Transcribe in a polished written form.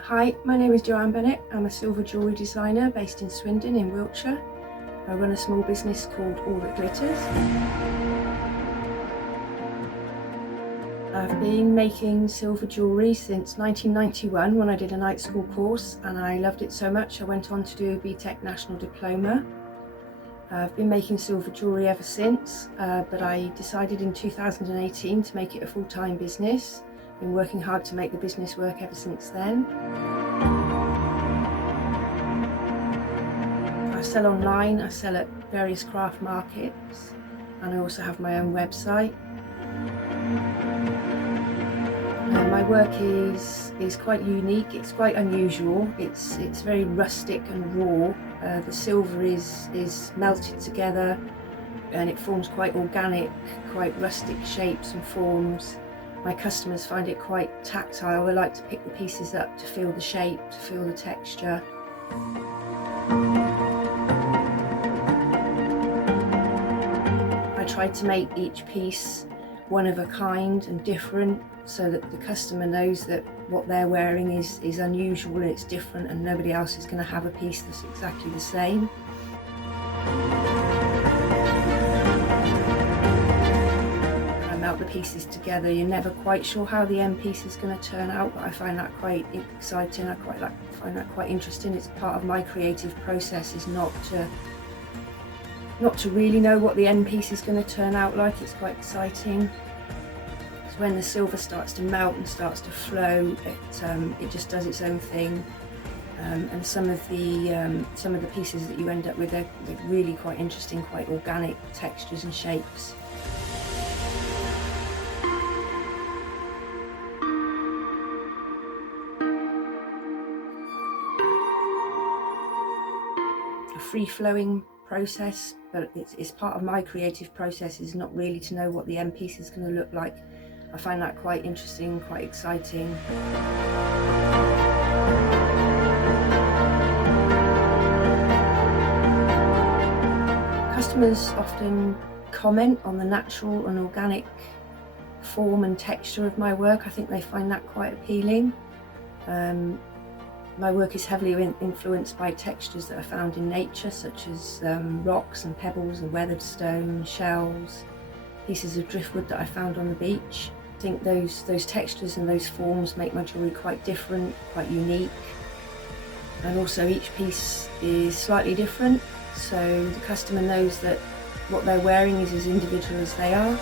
Hi, my name is Joanne Bennet. I'm a silver jewellery designer based in Swindon in Wiltshire. I run a small business called All That Glitters. I've been making silver jewellery since 1991 when I did a night school course, and I loved it so much I went on to do a BTEC National Diploma. I've been making silver jewellery ever since, but I decided in 2018 to make it a full-time business. Been working hard to make the business work ever since then. I sell online, I sell at various craft markets, and I also have my own website. My work is quite unique, it's quite unusual, it's very rustic and raw. The silver is melted together and it forms quite organic, quite rustic shapes and forms. My customers find it quite tactile. They like to pick the pieces up to feel the shape, to feel the texture. I tried to make each piece one of a kind and different, so that the customer knows that what they're wearing is unusual and it's different, and nobody else is going to have a piece that's exactly the same. The pieces together, you're never quite sure how the end piece is going to turn out, but I find that quite exciting. I find that quite interesting. It's part of my creative process, is not to really know what the end piece is going to turn out like. It's quite exciting. It's when the silver starts to melt and starts to flow, it just does its own thing. And some of the pieces that you end up with, they're really quite interesting, quite organic textures and shapes. Free-flowing process, but it's part of my creative process, is not really to know what the end piece is going to look like. I find that quite interesting, quite exciting. Customers often comment on the natural and organic form and texture of my work. I think they find that quite appealing. My work is heavily influenced by textures that are found in nature, such as rocks and pebbles and weathered stone, shells, pieces of driftwood that I found on the beach. I think those textures and those forms make my jewellery quite different, quite unique. And also each piece is slightly different, so the customer knows that what they're wearing is as individual as they are.